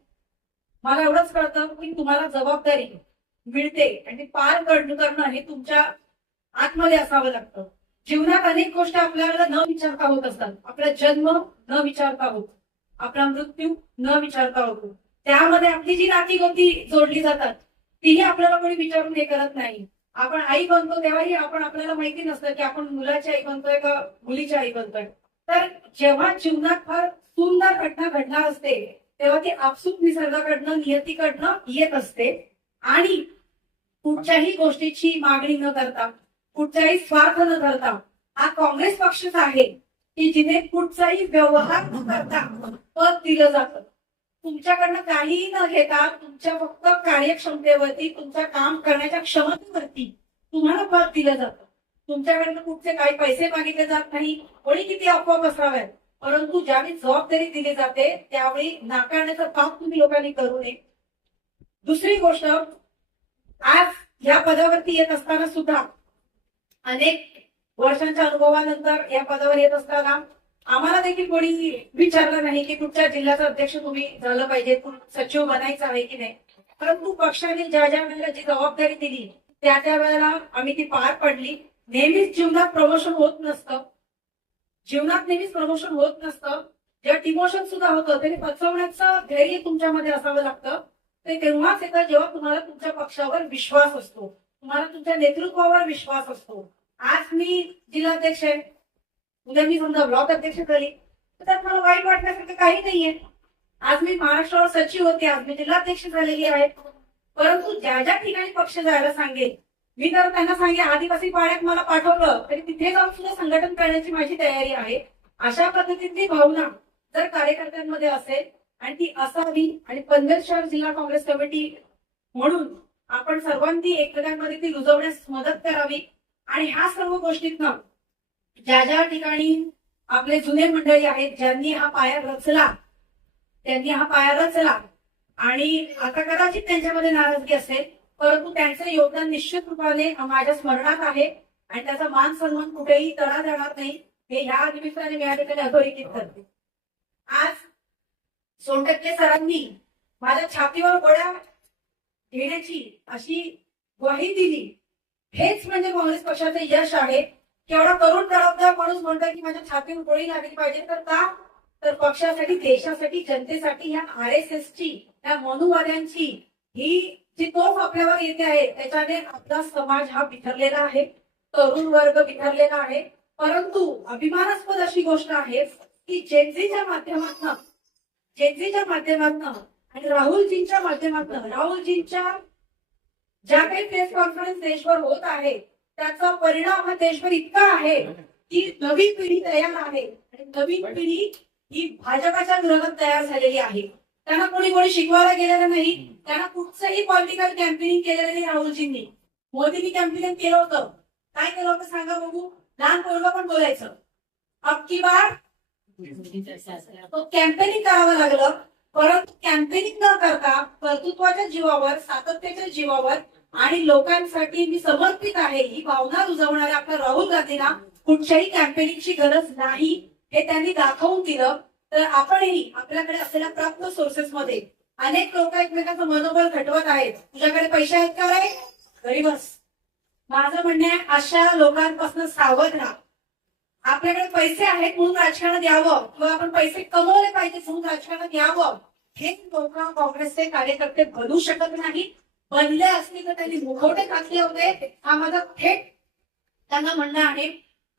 मला एवढंच कळतं की तुम्हाला जबाबदारी मिळते आणि ती पार करणं हे तुमच्या आतमध्ये असावं लागतं. जीवनात अनेक गोष्टी आपल्याला न विचारता होत असतात. आपला जन्म न विचारता होतो, आपला मृत्यू न विचारता होतो. त्यामध्ये आपली जी नाती-गोती जोडली जातात तीही आपल्याला कोणी विचारून हे करत नाही. आपण आई बनतो तेव्हाही आपल्याला माहिती नसतं की आपण मुलाची आई बनतोय का मुलीची आई बनतोय. तर जेव्हा जीवनात फार सुंदर घटना घडणार असते तेव्हा ती आपसूक निसर्गाकडनं, नियतीकडनं येत असते आणि कुठच्याही गोष्टीची मागणी न करता, कुठचाही स्वार्थ न करता हा काँग्रेस पक्षच आहे की जिथे कुठचाही व्यवहार न करता पद दिलं जातं. तुमच्याकडनं काहीही न घेता तुमच्या फक्त कार्यक्षमतेवरती, तुमचं काम करण्याच्या क्षमतेवरती तुम्हाला पद दिलं जातं. तुमच्याकडनं कुठचे काही पैसे मागितले जात नाही, कोणी किती अफवा पसराव्यात, परंतु ज्यावेळी जबाबदारी दिली जाते त्यावेळी नाकारण्याचं पाप तुम्ही लोकांनी करू नये. दुसरी गोष्ट, आज या पदावरती येत असताना सुद्धा अनेक वर्षांच्या अनुभवानंतर या पदावर येत असताना आम्हाला देखील कोणी विचारलं नाही की कुठच्या जिल्ह्याचा अध्यक्ष तुम्ही झालं पाहिजे, सचिव बनायचं आहे की नाही. परंतु पक्षाने ज्या ज्या वेळेला जी जबाबदारी दिली त्या त्या वेळेला आम्ही ती पार पडली. नेहमीच जीवनात प्रमोशन होत नसतं, जीवनात नेहमीच प्रमोशन होत नसतं. जेव्हा डिमोशन सुद्धा होतं तरी पचवण्याचं धैर्य तुमच्यामध्ये असावं लागतं. ते तेव्हाच येतं जेव्हा तुम्हाला तुमच्या पक्षावर विश्वास असतो, तुम्हाला तुमच्या नेतृत्वावर विश्वास असतो. आज मी जिल्हाध्यक्ष आहे, उद्या मी समजा ब्लॉक अध्यक्ष झाली तर त्यात मला वाईट वाटण्यासारखं काही नाहीये. आज मी महाराष्ट्रावर सचिव होते, आज मी जिल्हाध्यक्ष झालेली आहे. परंतु ज्या ज्या ठिकाणी पक्ष जायला सांगेल, मी जर त्यांना सांगेल आदिवासी पाड्यात मला पाठवलं तरी तिथे जाऊन सुद्धा संघटन करण्याची माझी तयारी आहे. अशा पद्धतीची भावना जर कार्यकर्त्यांमध्ये असेल आणि ती असावी, आणि पनवेल शहर जिल्हा काँग्रेस कमिटी म्हणून आपण सर्वांनी एकमेकांमध्ये ती रुजवण्यास मदत करावी. आणि ह्या सर्व गोष्टीतनं ज्या ज्या ठिकाणी आपले जुने मंडळी आहेत, ज्यांनी हा पाया रचला आणि आता कदाचित त्यांच्यामध्ये नाराजगी असेल, परंतु त्यांचे योगदान निश्चित रूपाने माझ्या स्मरणात आहे आणि त्याचा मान सन्मान कुठेही तडा जाणार नाही, हे ह्या निमित्ताने मी या ठिकाणी अधोरेखित करते. आज सोनटक्के सरांनी माझ्या छातीवर गोळ्या घेण्याची अशी ग्वाही दिली, हेच म्हणजे काँग्रेस पक्षाचे यश आहे. केवढा तरुण जबाबदार माणूस म्हणतो की माझ्या छातीवर गोळी लागली पाहिजे, तर का, तर पक्षासाठी, देशासाठी, जनतेसाठी, ह्या RSSची, या मनुवाद्यांची ही जी तोफ आपल्यावर येते आहे त्याच्याने आपला समाज हा बिथरलेला आहे, तरुण वर्ग बिथरलेला आहे. परंतु अभिमानास्पद अशी गोष्ट आहे की जेनझीच्या माध्यमातून आणि राहुलजींच्या माध्यमातून, राहुलजींच्या ज्या काही प्रेस कॉन्फरन्स देशभर होत आहे त्याचा परिणाम हा देशभर इतका आहे की नवी पिढी तयार आहे आणि नवीन पिढी ही भाजपाच्या विरोधात तयार झालेली आहे. त्यांना कोणी शिकवायला गेलेलं नाही, त्यांना कुठचंही पॉलिटिकल कॅम्पेनिंग केलेलं नाही. राहुलजींनी, मोदींनी कॅम्पेनिंग केलं होतं, काय केलं होतं सांगा बघू. लहान पोरगं पण बोलायचं अब की बार, तो कॅम्पेनिंग करावं लागलं. परंतु कॅम्पेनिंग न करता कर्तृत्वाच्या जीवावर, सातत्याच्या जीवावर आणि लोकांसाठी मी समर्पित आहे ही भावना रुजवणाऱ्या आपल्या राहुल गांधींना कुठच्याही कॅम्पेनिंगची गरज नाही हे त्यांनी दाखवून दिलं. तर आपणही आपल्याकडे असलेल्या प्राप्त सोर्सेस मध्ये अनेक लोक एकमेकांचं मनोबल घटवत आहेत. तुझ्याकडे पैसे आहेत का रे, घरी बस. माझं म्हणणं आहे अशा लोकांपासून सावध राहा. आपल्याकडे पैसे आहेत म्हणून राजकारणात यावं किंवा आपण पैसे कमवले पाहिजे म्हणून राजकारणात यावं, हे लोक काँग्रेसचे कार्यकर्ते बनू शकत नाही. बनले असले तर त्यांनी मुखवटे टाकले होते. हा माझा थेट त्यांना म्हणणं आहे.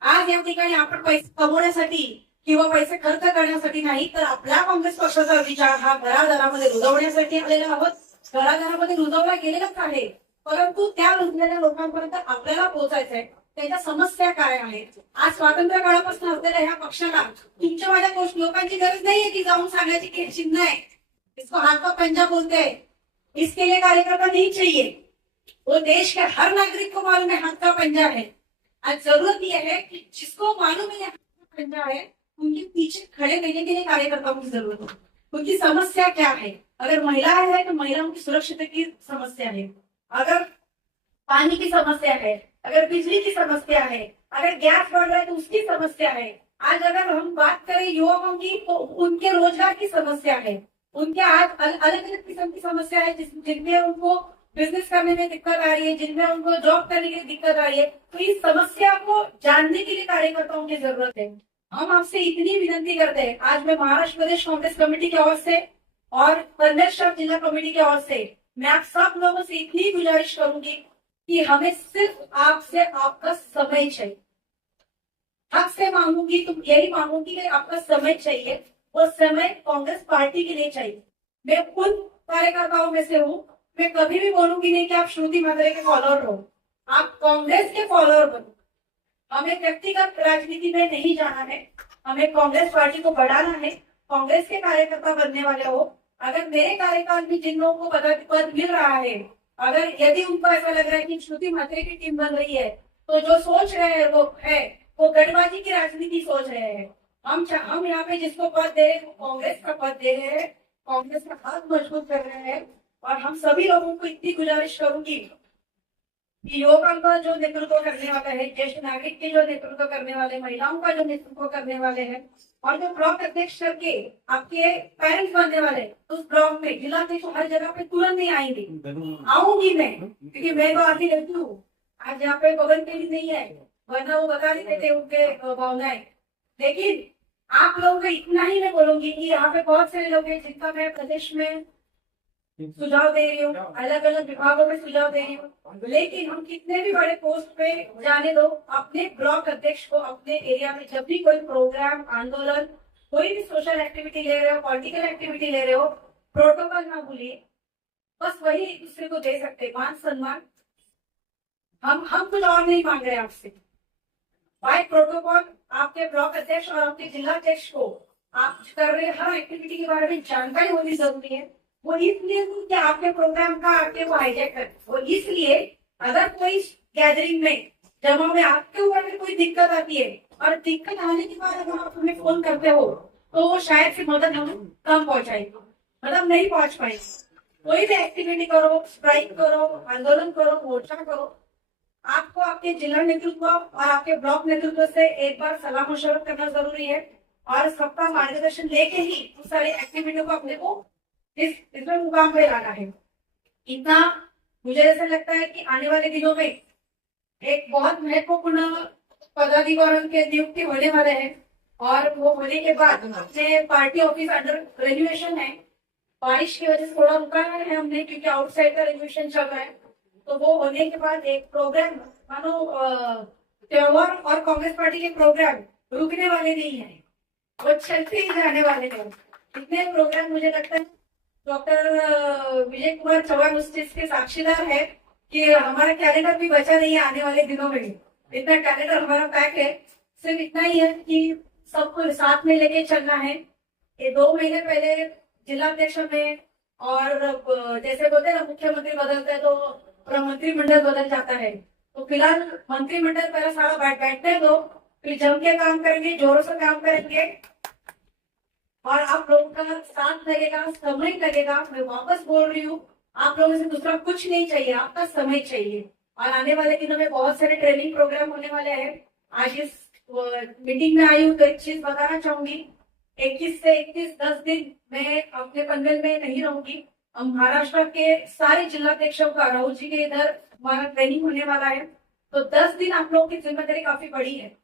आज या ठिकाणी आपण पैसे कमवण्यासाठी किंवा पैसे खर्च करण्यासाठी नाही, तर आपला काँग्रेस पक्षाचा विचार हा घराघरामध्ये रुजवण्यासाठी आलेला आहोत. घराघरामध्ये रुजवला गेलेलाच आहे, परंतु त्या रुजलेल्या लोकांपर्यंत आपल्याला पोहोचायचंय. त्यांच्या समस्या काय आहेत. आज स्वातंत्र्य काळापासून असलेल्या ह्या पक्षाला तुमच्या माझ्या लोकांची गरज नाहीये की जाऊन सांगायची की हे चिन्ह आहे, इसको हाथ का पंजा बोलते हैं, इसके लिए कार्यकर्ता नहीं चाहिए. वो देश के हर नागरिक को मालूम है हाथ का पंजा है. आज जरूरत यह है कि जिसको मालूम है हाथ का पंजा है उनके पीछे खड़े रहने के लिए कार्यकर्ताओं की जरूरत है. उनकी समस्या क्या है. अगर महिलाएं हैं तो महिलाओं की सुरक्षित की समस्या है, अगर पानी की समस्या है, अगर बिजली की समस्या है, अगर गैस बढ़ रहा है तो उसकी समस्या है. आज अगर हम बात करें युवकों की तो उनके रोजगार की समस्या है. उनके आज अलग अलग किस्म की समस्या है जिनमें उनको बिजनेस करने में दिक्कत आ रही है, जिनमें उनको जॉब करने की दिक्कत आ रही है. तो इस समस्या को जानने के लिए कार्यकर्ताओं की जरूरत है. हम आपसे इतनी विनती करते हैं, आज मैं महाराष्ट्र प्रदेश कांग्रेस कमेटी की ओर से और पनवेल शहर जिला कमेटी की ओर से मैं आप सब लोगों से इतनी गुजारिश करूंगी कि हमें सिर्फ आपसे आपका समय चाहिए. आपसे मांगूंगी, तुम यही मांगूंगी कि आपका समय चाहिए. वो समय कांग्रेस पार्टी के लिए चाहिए. मैं उन कार्यकर्ताओं में से हूँ मैं कभी भी बोलूंगी नहीं कि आप श्रुति मात्रे के फॉलोअर हो, आप कांग्रेस के फॉलोअर बनो। हमें व्यक्तिगत राजनीति में नहीं जाना है, हमें कांग्रेस पार्टी को बढ़ाना है। कांग्रेस के कार्यकर्ता बनने वाले हो, अगर मेरे कार्यकाल में जिन लोगों को पद मिल रहा है, अगर यदि उनको ऐसा लग रहा है कि श्रुति मात्रे की टीम बन रही है, तो जो सोच रहे हैं वो गठबाजी की राजनीति सोच रहे हैं। हम यहाँ पे जिसको पद दे रहे हैं, वो कांग्रेस का पद दे रहे हैं, कांग्रेस का हाथ मजबूत कर रहे हैं। और हम सभी लोगों को इतनी गुजारिश करूंगी कि युवकों का जो नेतृत्व करने वाला है, ज्येष्ठ नागरिक के जो नेतृत्व करने वाले, महिलाओं का जो नेतृत्व करने वाले हैं, और जो ब्लॉक अध्यक्ष करके आपके पेरेंट्स बनने वाले, उस ब्लॉक में जिला अध्यक्ष हर जगह पे तुरंत नहीं आएंगे, आऊंगी मैं, क्योंकि मैं तो आती रहती हूँ। आज यहाँ पे पवन के लिए नहीं है, वरना वो बता देते थे उनके भावनाएं। लेकिन आप लोगों को इतना ही मैं बोलूंगी कि यहाँ पे बहुत सारे लोग हैं जिनका मैं प्रदेश में सुझाव दे रही हूँ, अलग अलग विभागों में सुझाव दे रही हूँ, लेकिन हम कितने भी बड़े पोस्ट पे जाने दो, अपने ब्लॉक अध्यक्ष को अपने एरिया में जब भी कोई प्रोग्राम, आंदोलन, कोई भी सोशल एक्टिविटी ले रहे हो, पॉलिटिकल एक्टिविटी ले रहे हो, प्रोटोकॉल ना भूलिए। बस वही एक दूसरे को दे सकते, मान सम्मान। हम कुछ और नहीं मांग रहे आपसे। बाय प्रोटोकॉल आपके ब्लॉक अध्यक्ष और आपके जिला अध्यक्ष को आप कर रहे हर एक्टिविटी के बारे में जानकारी होनी जरूरी है। वो इसलिए कि आपके प्रोग्राम का आपके वो हाईजैक कर, वो इसलिए अगर कोई गैदरिंग में, जमा में आपके ऊपर में कोई दिक्कत आती है, और दिक्कत आने के बाद अगर आप हमें फोन करते हो, तो वो शायद से मदद हम कम पहुंचाएगी, मतलब नहीं पहुंच पाएगी। कोई भी एक्टिविटी करो, स्ट्राइक करो, आंदोलन करो, मोर्चा करो, आपको आपके जिला नेतृत्व और आपके ब्लॉक नेतृत्व से एक बार सलाह मशवरा करना जरूरी है, और सबका मार्गदर्शन लेके ही उस सारी एक्टिविटियों को अपने को इसमें मुकाम पे लाना है। इतना मुझे ऐसा लगता है कि आने वाले दिनों में एक बहुत महत्वपूर्ण पदाधिकारियों के नियुक्ति होने वाले हैं, और वो होने के बाद अपने पार्टी ऑफिस अंडर रेन्युएशन है। बारिश की वजह से थोड़ा रुका है हमने, क्योंकि आउटसाइड का रेन्युएशन चल रहा है। तो वो होने के बाद एक प्रोग्राम, मानो त्योहार और कांग्रेस पार्टी के प्रोग्राम रुकने वाले नहीं है, वो चलते ही जाने वाले हैं। इतने प्रोग्राम मुझे लगता है डॉक्टर विजय कुमार चौहान उस चीज के साक्षीदार है कि हमारा कैलेंडर भी बचा नहीं है आने वाले दिनों में। इतना कैलेंडर हमारा पैक है। सिर्फ इतना ही है कि सबको साथ में लेके चलना है। ये 2 महीने पहले जिला अध्यक्ष में, और जैसे बोलते हैं ना, मुख्यमंत्री बदलते हैं तो मंत्रिमंडल बदल जाता है। तो फिलहाल मंत्रिमंडल पहले सारा बैठने दो, फिर जम के काम करेंगे, जोरों से काम करेंगे, और आप लोगों का साथ लगेगा, समय लगेगा। मैं वापस बोल रही हूँ, आप लोगों से दूसरा कुछ नहीं चाहिए, आपका समय चाहिए। और आने वाले दिनों में बहुत सारे ट्रेनिंग प्रोग्राम होने वाले हैं। आज इस मीटिंग में आई हूँ तो एक चीज बताना चाहूंगी, 21 से 31 10 दिन मैं अपने पनवेल में नहीं रहूंगी। हम महाराष्ट्र के सारे जिलाध्यक्षों का, राहुल जी के इधर हमारा ट्रेनिंग होने वाला है। तो 10 दिन आप लोगों की जिम्मेदारी काफी बड़ी है।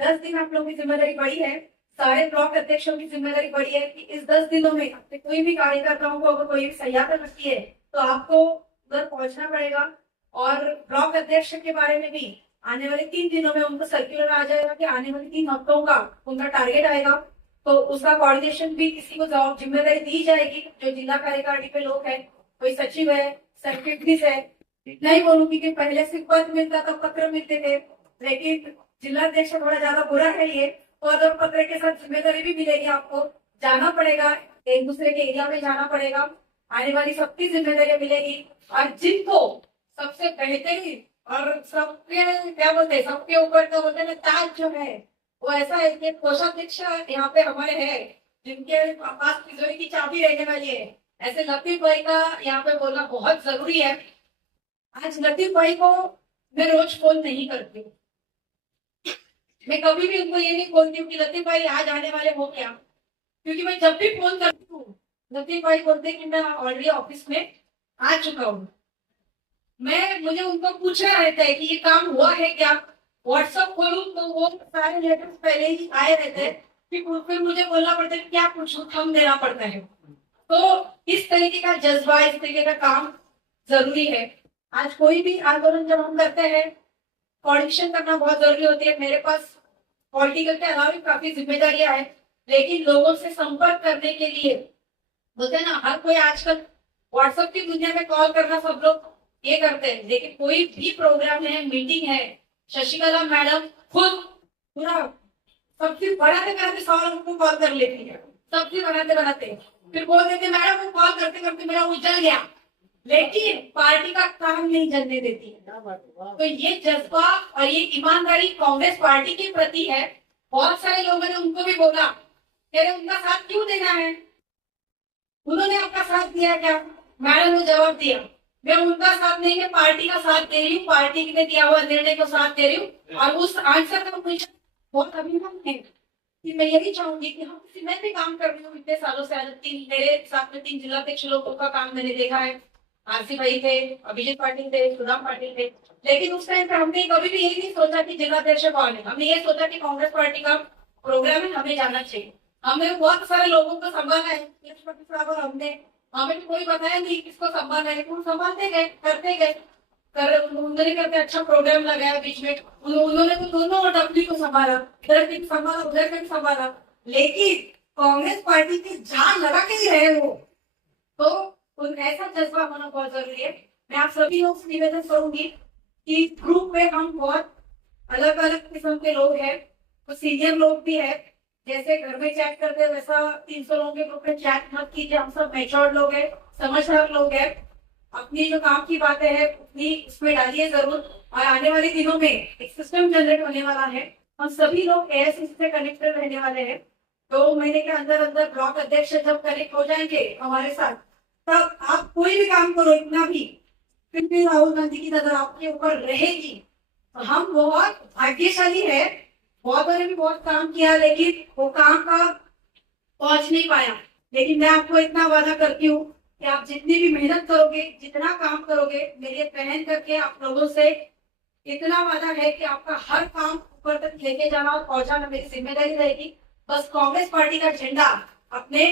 10 दिन आप लोगों की जिम्मेदारी बड़ी है, सारे ब्लॉक अध्यक्षों की जिम्मेदारी बड़ी है कि इस 10 दिनों में कोई भी कार्यकर्ताओं को अगर कोई भी सहायता लगती है तो आपको उधर पहुंचना पड़ेगा। और ब्लॉक अध्यक्ष के बारे में भी आने वाले 3 दिनों में उनको सर्कुलर आ जाएगा कि आने वाले 3 हफ्तों का उनका टारगेट आएगा, तो उसका कोऑर्डिनेशन भी किसी को जिम्मेदारी दी जाएगी। जो जिला कार्यकारिणी पे लोग हैं, कोई सचिव है, सेक्रेटरीज है। इतना ही बोलूंगी कि पहले से पद मिलता था, पत्र मिलते थे, लेकिन जिला अध्यक्ष थोड़ा ज्यादा बुरा है ये, पद और पत्र के साथ जिम्मेदारी भी मिलेगी। आपको जाना पड़ेगा, एक दूसरे के एरिया में जाना पड़ेगा, आने वाली सबकी जिम्मेदारी मिलेगी। और जिनको सबसे बेहतरीन और सबके क्या बोलते हैं, सबके ऊपर का बोलते हैं ताज जो है, वो ऐसा है कि कोषाध्यक्ष यहाँ पे हमारे हैं जिनके पास तिजोरी की चाबी रहने वाली है। ऐसे लतीफ भाई का यहाँ पे बोलना बहुत जरूरी है। आज लतीफ भाई को मैं रोज फोन नहीं करती हूँ, मैं कभी भी उनको ये नहीं बोलती हूँ कि लतीफ भाई आज आने वाले हो क्या, क्योंकि मैं जब भी फोन करती हूँ लतीफ भाई बोलते कि मैं ऑलरेडी ऑफिस में आ चुका हूँ। मुझे उनको पूछना रहता है कि ये काम हुआ है क्या। व्हाट्सएप खोलूं तो वो सारे लेटर्स पहले ही आए रहते हैं, फिर मुझे बोलना पड़ता है क्या पूछूं, थम देना पड़ता है। तो इस तरीके का जज्बा, इस तरीके का काम जरूरी है। आज कोई भी आंदोलन जब हम करते हैं, कोऑर्डिनेशन करना बहुत जरूरी होती है। मेरे पास पॉलिटिकल के अलावा भी काफी जिम्मेदारियां हैं, लेकिन लोगों से संपर्क करने के लिए बोलते हैं ना, हर कोई आजकल व्हाट्सएप की दुनिया में कॉल करना सब लोग ये करते हैं, लेकिन कोई भी प्रोग्राम है, मीटिंग है, शशिकला मैडम खुद पूरा सब्जी बनाते बनाते 100 लोगों को कॉल कर लेती है, सब्जी बनाते बनाते फिर बोल देते मैडम वो कॉल करते करते मेरा वो जल गया, लेकिन पार्टी का काम नहीं जलने देती है। तो ये जज्बा और ये ईमानदारी कांग्रेस पार्टी के प्रति है। बहुत सारे लोगों ने उनको भी बोला तेरे उनका साथ क्यों देना है, उन्होंने आपका साथ दिया क्या? मैडम ने जवाब दिया मैं उनका साथ नहीं, मैं पार्टी का साथ दे रही हूँ, पार्टी ने दिया हुआ निर्णय को साथ दे रही हूँ। और उस आंसर का मुझे बहुत अभिमान है कि मैं यही चाहूंगी कि हम किसी मैं भी काम कर रही हूँ इतने सालों से, आज मेरे साथ में 3 जिलाध्यक्ष लोगों का काम मैंने देखा है, आरसी भाई थे, अभिजीत पाटिल थे, सुदाम पाटिल थे, लेकिन उस टाइम पे हमने कभी भी यही नहीं सोचा कि जिलाध्यक्ष कौन है, हमने ये सोचा कि कांग्रेस पार्टी का प्रोग्राम है, हमें जाना चाहिए। हमने बहुत सारे लोगों को संभाला है, हमने हमें कोई बताया नहीं किसको संभालना है, हम संभालते गए, करते गए, उन्होंने करते अच्छा प्रोग्राम लगाया बीच में, उन्होंने तो दोनों डब्ल्यू को संभाला, इधर भी संभाला उधर भी संभाला, लेकिन कांग्रेस पार्टी की जान लगा के ही रहे वो, तो उन ऐसा जज्बा होना बहुत जरूरी है। मैं आप सभी लोग से निवेदन करूंगी कि ग्रुप में हम बहुत अलग अलग किस्म के लोग हैं, कुछ सीनियर लोग भी है, जैसे घर में चैट करते हैं वैसा 300 लोगों के ग्रुप में चैट मत कीजिए, हम सब मैच्योर्ड लोग हैं, समझदार लोग हैं, अपनी जो काम की बातें हैं उतनी उसमें डालिए जरूर। और आने वाले दिनों में एक सिस्टम जनरेट होने वाला है, हम सभी लोग एएससी से कनेक्टेड रहने वाले हैं, 2 महीने के अंदर अंदर ब्लॉक अध्यक्ष जब कनेक्ट हो जाएंगे हमारे साथ, तब आप कोई भी काम करो इतना भी, फिर भी राहुल गांधी की नजर आपके ऊपर रहेगी। तो हम बहुत भाग्यशाली है, बहुत ने भी बहुत काम किया लेकिन वो काम का पहुंच नहीं पाया, लेकिन मैं आपको इतना वादा करती हूँ कि आप जितनी भी मेहनत करोगे, जितना काम करोगे, मेरे पहन करके आप लोगों से इतना वादा है कि आपका हर काम ऊपर तक लेके जाना और पहुंचाना मेरी जिम्मेदारी रहेगी। बस कांग्रेस पार्टी का झंडा अपने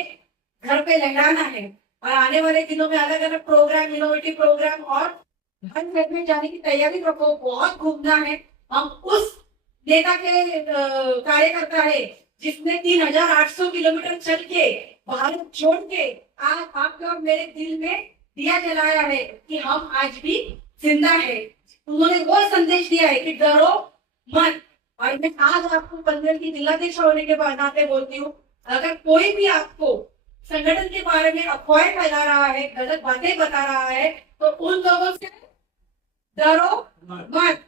घर पे लहराना है और आने वाले दिनों में अलग अलग प्रोग्राम, इनोवेटिव प्रोग्राम और हर घर में जाने की तैयारी रखो, बहुत घूमना है। हम उस नेता के कार्यकर्ता है जिसने 3800 किलोमीटर चल के भारत छोड़ के आज आपके और मेरे दिल में दिया जलाया है कि हम आज भी जिंदा है। उन्होंने वो संदेश दिया है कि डरो मत। और मैं आज आपको 15 की जिलाध्यक्ष होने के बाद नाते बोलती हूँ, अगर कोई भी आपको संगठन के बारे में अफवाहें फैला रहा है, गलत बातें बता रहा है, तो उन लोगों से डरो मत,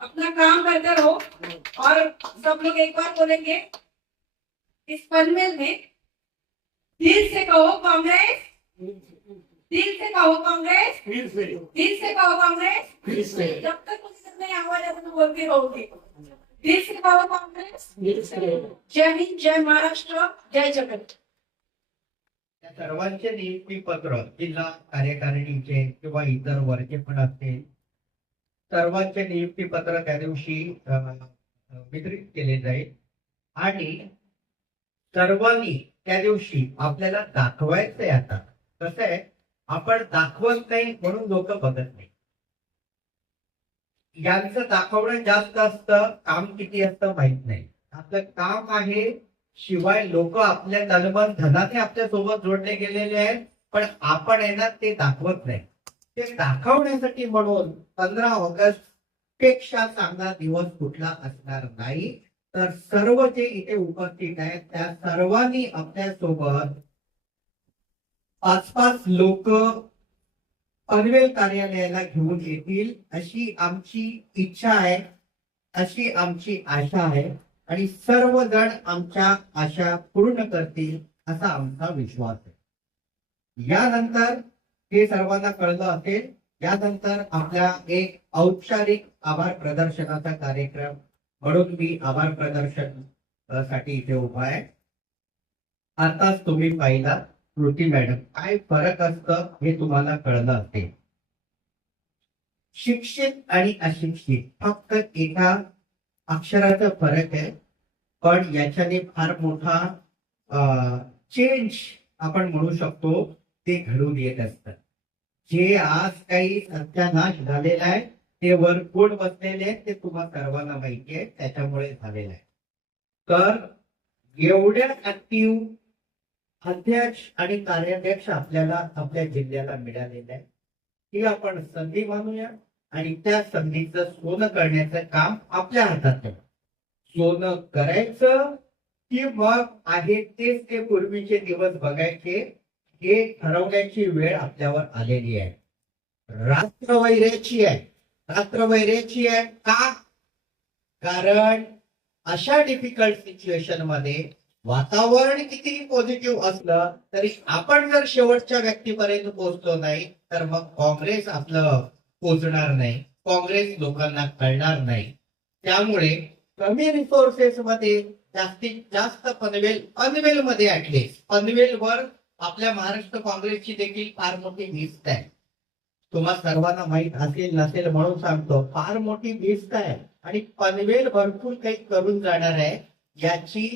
अपना काम करते रहो। और सब लोग एक बार बोलेंगे इस पनमेल में, दिल से कहो कांग्रेस, दिल से कहो कांग्रेस, दिल से कहो कांग्रेस, जब तक मुझे नहीं आवाज आती तो बोलती रहूंगी, दिल से कहो कांग्रेस। जय हिंद, जय महाराष्ट्र, जय जगत। त्या सर्वांचे नियुक्ती पत्र जिल्हा कार्यकारिणीचे किंवा इतर वरचे पण असतील, सर्वांचे नियुक्ती पत्र त्या दिवशी वितरित केले जाईल आणि सर्वांनी त्या दिवशी आपल्याला दाखवायचंय। आता कसं आहे, आपण दाखवत नाही म्हणून लोक बघत नाही, यांचं दाखवणं जास्त असतं, काम किती असतं माहित नाही। आपलं काम आहे, शिवाय लोक आपल्या तनमन धनाने आपल्या सोबत जोडले गेलेले आहेत, पण आपण आहे ना ते दाखवत नाही। ते दाखवण्यासाठी म्हणून 15 ऑगस्ट पेक्षा चांगला दिवस कुठला असणार नाही। तर सर्व जे इथे उपस्थित आहेत त्या सर्वांनी आपल्या सोबत 5-5 लोक पनवेल कार्यालयाला घेऊन येतील अशी आमची इच्छा आहे, अशी आमची आशा आहे आणि सर्वजण आमच्या आशा पूर्ण करतील असा आमचा विश्वास आहे। यानंतर हे सर्वांना कळलं असेल, यानंतर आपल्या एक औपचारिक आभार प्रदर्शनाचा कार्यक्रम म्हणून मी आभार प्रदर्शन साठी इथे उभा आहे। आताच तुम्ही पाहिला कृती मॅडम, काय फरक असतं हे तुम्हाला कळलं असेल। शिक्षित आणि अशिक्षित फक्त एका अक्षराचा फरक आहे, पण याच्याने फार मोठा चेंज आपण म्हणू शकतो ते घडून येत असतं। जे आज काही सत्यानाश झालेला आहे ते वर कोण बसलेले आहेत ते तुम्हाला सर्वांना माहिती आहे, त्याच्यामुळे झालेलं आहे। तर एवढ्या ऍक्टिव्ह अध्यक्ष आणि कार्याध्यक्ष आपल्याला आपल्या जिल्ह्याला मिळालेला आहे ही आपण संधी मानूया आणि त्या संधीचं सोनं करण्याचं काम आपल्या हातात आहे. सोनं करायचं की मग आहे तेच ते पूर्वीचे दिवस बघायचे हे ठरवण्याची वेळ आपल्यावर आलेली आहे. रात्रवैऱ्याची आहे. रात्रवैऱ्याची आहे का? कारण अशा डिफिकल्ट सिच्युएशन मध्ये वातावरण कितीही पॉझिटिव्ह असलं तरी आपण जर शेवटच्या व्यक्तीपर्यंत पोहोचलो नाही तर मग काँग्रेस आपलं पोहोचणार नाही, काँग्रेस लोकांना कळणार नाही. त्यामुळे कमी रिसोर्सेस मध्ये जास्तीत जास्त पनवेल मध्ये ऍटलीस्ट पनवेलवर आपल्या महाराष्ट्र काँग्रेसची देखील फार मोठी भिस्त आहे. तुम्हा सर्वांना माहित असेल नसेल म्हणून सांगतो, फार मोठी भिस्त आहे आणि पनवेल भरपूर काही करून जाणार आहे याची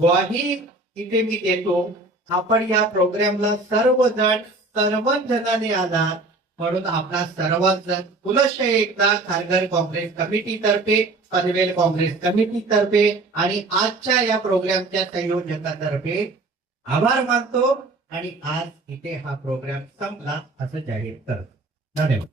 ग्वाही इथे मी देतो. आपण या प्रोग्रामला सर्वजण सर्वजणाने आला म्हणून आपला सर्वजण पुनश्च एकदा खारघर काँग्रेस कमिटीतर्फे, पनवेल काँग्रेस कमिटीतर्फे आणि आजच्या या प्रोग्रामच्या संयोजकातर्फे आभार मानतो आणि आज इथे हा प्रोग्राम संपला असं जाहीर करतो. धन्यवाद.